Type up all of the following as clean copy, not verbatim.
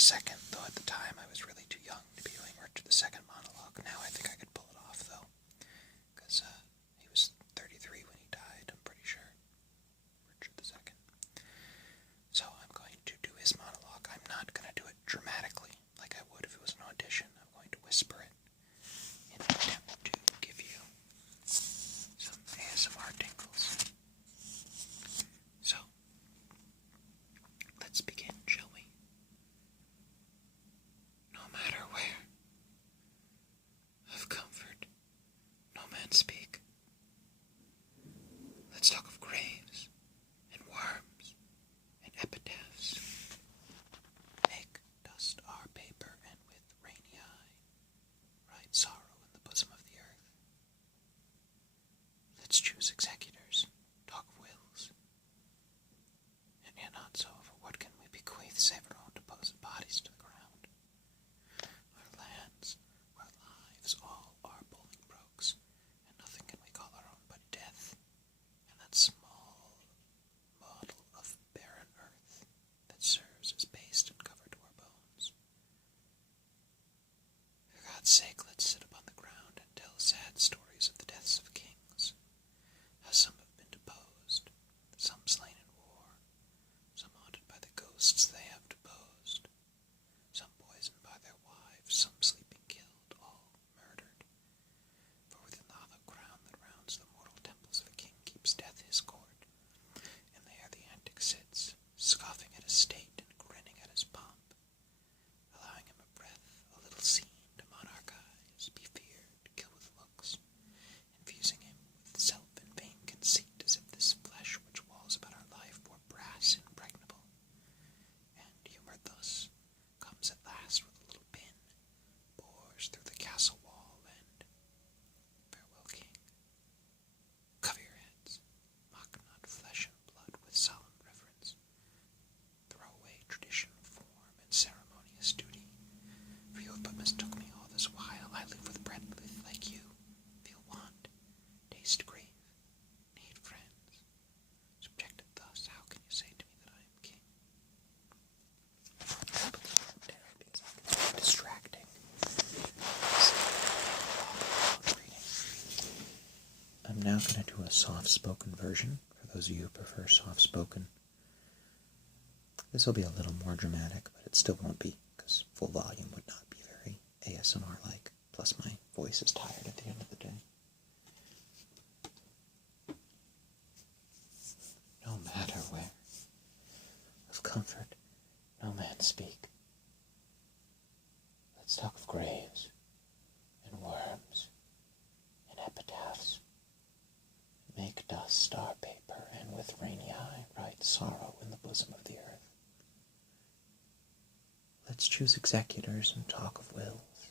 II, though at the time I was really too young to be doing Richard II monologue. Now I think I could pull it off, though, because he was 33 when he died, I'm pretty sure. Richard II. So I'm going to do his monologue. I'm not going to do it dramatically, like I would if it was an audition. I'm going to whisper it in an attempt to give you some ASMR tingles. So, let's begin, shall we? No matter where, of comfort, no man speak. Let's talk of graves, and worms, and epitaphs. Make dust our paper, and with rainy eye, write sorrow in the bosom of the earth. Let's choose executors, talk of wills, and yet not so, for what can we bequeath save our own deposed bodies to the ground? Our lands, our lives, all are bowling brokes, and nothing can we call our own but death, and that small model of barren earth that serves as paste and cover to our bones. For God's sake, let's sit upon the ground and tell sad stories of the deaths of kings, how some have been deposed, some slain in war, some haunted by the ghosts they have deposed, some poisoned by their wives, some sleeping killed, all murdered. For within the hollow crown that rounds the mortal temples of a king keeps death his court, and there the antic sits, scoffing at his state and grinning at his pomp, allowing him a breath, a little seen to monarch eyes, be feared, kill with looks, infusing him with self and vain conceit, as if this flesh which walls about our life were brass impregnable, and humoured thus, comes at last with a little pin, bores through the castle wall, and farewell, king. Cover your heads, mock not flesh and blood with solemn reverence. Throw away tradition, form, and ceremonious duty. For you have but mistook me all this while. I live with bread like you, feel want, taste grief, need friends. Subjected thus, how can you say to me that I am king? I believe I'm down because it's distracting. I'm now going to do a soft-spoken version, for those of you who prefer soft-spoken. This will be a little more dramatic, but it still won't be, because full volume would not be very ASMR-like. Plus my voice is tired at the end of the day. No matter where, of comfort, no man speak. Let's talk of graves, and worms, and epitaphs. Make dust our paper, and with rainy eye write sorrow in the bosom of the earth. Let's choose executors and talk of wills,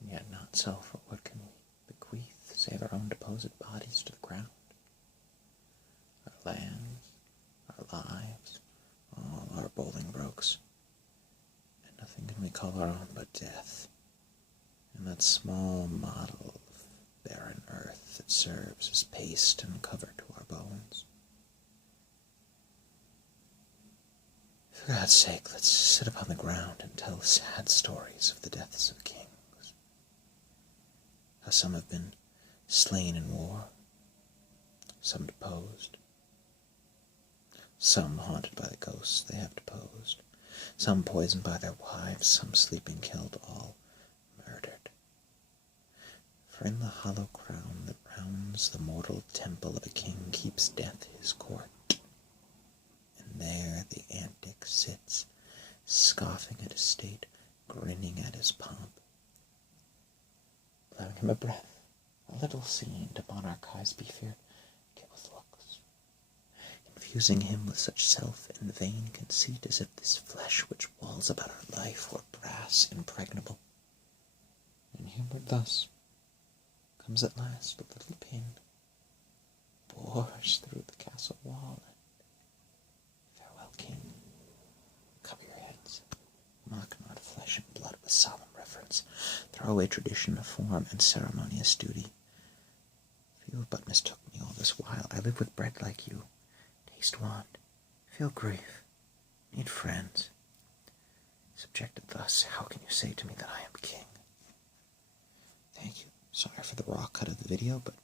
and yet not so, for what can we bequeath save our own deposed bodies to the ground? Our lands, our lives, all are bowling brokes, and nothing can we call our own but death, and that small model of barren earth that serves as paste and cover to our bones. For God's sake, let's sit upon the ground and tell sad stories of the deaths of kings, how some have been slain in war, some deposed, some haunted by the ghosts they have deposed, some poisoned by their wives, some sleeping killed, all murdered. For in the hollow crown that rounds the mortal temple of a king keeps death his court, and there the antic sits, scoffing at his state, grinning at his pomp, allowing him a breath, a little seen to monarch eyes be feared, kill with looks, infusing him with such self and vain conceit, as if this flesh which walls about our life were brass impregnable. And humoured thus, comes at last a little pin, bores through the castle wall, and farewell, king. Cover your heads, mock not flesh and blood with solemn reverence. Throw away tradition of form and ceremonious duty. For you have but mistook me all this while. I live with bread like you, taste want, feel grief, need friends. subjected thus, how can you say to me that I am king? Thank you. Sorry for the raw cut of the video, but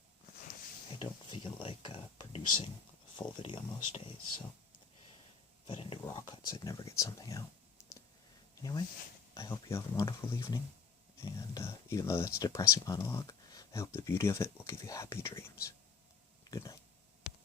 I don't feel like producing a full video most days, so if I didn't do raw cuts, I'd never get something out. Anyway, I hope you have a wonderful evening, and even though that's a depressing monologue, I hope the beauty of it will give you happy dreams. Good night.